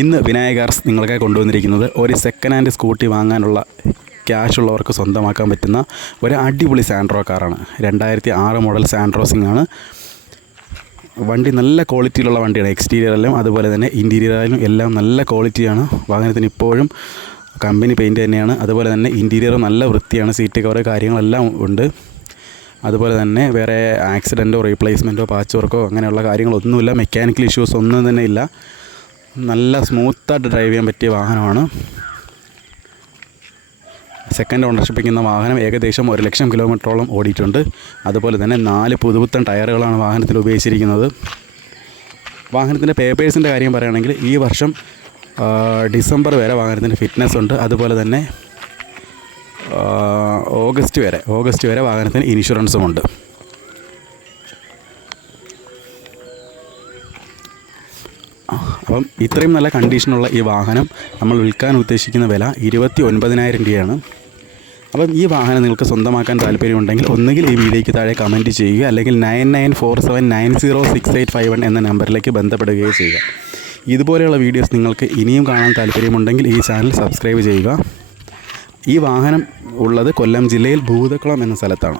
ഇന്ന് വിനായക കാർസ് നിങ്ങൾക്കായി കൊണ്ടുവന്നിരിക്കുന്നത് ഒരു സെക്കൻഡ് ഹാൻഡ് സ്കൂട്ടി വാങ്ങാനുള്ള ക്യാഷ് ഉള്ളവർക്ക് സ്വന്തമാക്കാൻ പറ്റുന്ന ഒരു അടിപൊളി സാൻഡ്രോ കാറാണ്. 2006 മോഡൽ സാൻഡ്രോ സിംഗ് ആണ്. വണ്ടി നല്ല ക്വാളിറ്റിയിലുള്ള വണ്ടിയാണ്. എക്സ്റ്റീരിയറിലും അതുപോലെ തന്നെ ഇൻറ്റീരിയറിലും എല്ലാം നല്ല ക്വാളിറ്റിയാണ്. വാഹനത്തിന് ഇപ്പോഴും കമ്പനി പെയിൻറ്റ് തന്നെയാണ്. അതുപോലെ തന്നെ ഇൻറ്റീരിയറും നല്ല വൃത്തിയാണ്. സീറ്റ് കവർ കാര്യങ്ങളെല്ലാം ഉണ്ട്. അതുപോലെ തന്നെ വേറെ ആക്സിഡൻറ്റോ റീപ്ലേസ്മെൻറ്റോ പാച്ച് വർക്കോ അങ്ങനെയുള്ള കാര്യങ്ങളൊന്നുമില്ല. മെക്കാനിക്കൽ ഇഷ്യൂസ് ഒന്നും തന്നെ ഇല്ല. നല്ല സ്മൂത്തായിട്ട് ഡ്രൈവ് ചെയ്യാൻ പറ്റിയ വാഹനമാണ്. സെക്കൻഡ് ഓണർഷിപ്പിക്കുന്ന വാഹനം ഏകദേശം 1,00,000 കിലോമീറ്ററോളം ഓടിയിട്ടുണ്ട്. അതുപോലെ തന്നെ 4 പുതുപുത്തൻ ടയറുകളാണ് വാഹനത്തിൽ ഉപയോഗിച്ചിരിക്കുന്നത്. വാഹനത്തിൻ്റെ പേപ്പേഴ്സിൻ്റെ കാര്യം പറയുകയാണെങ്കിൽ ഈ വർഷം ഡിസംബർ വരെ വാഹനത്തിൻ്റെ ഫിറ്റ്നസ് ഉണ്ട്. അതുപോലെ തന്നെ ഓഗസ്റ്റ് വരെ വാഹനത്തിന് ഇൻഷുറൻസും ഉണ്ട്. അപ്പം ഇത്രയും നല്ല കണ്ടീഷനുള്ള ഈ വാഹനം നമ്മൾ വിൽക്കാൻ ഉദ്ദേശിക്കുന്ന വില 29,000 രൂപയാണ്. അപ്പം ഈ വാഹനം നിങ്ങൾക്ക് സ്വന്തമാക്കാൻ താല്പര്യമുണ്ടെങ്കിൽ ഒന്നുകിൽ ഈ വീഡിയോയ്ക്ക് താഴെ കമൻറ്റ് ചെയ്യുക, അല്ലെങ്കിൽ 9947906851 എന്ന നമ്പറിലേക്ക് ബന്ധപ്പെടുകയോ ചെയ്യുക. ഇതുപോലെയുള്ള വീഡിയോസ് നിങ്ങൾക്ക് ഇനിയും കാണാൻ താല്പര്യമുണ്ടെങ്കിൽ ഈ ചാനൽ സബ്സ്ക്രൈബ് ചെയ്യുക. ഈ വാഹനം ഉള്ളത് കൊല്ലം ജില്ലയിൽ ഭൂതക്കുളം എന്ന സ്ഥലത്താണ്.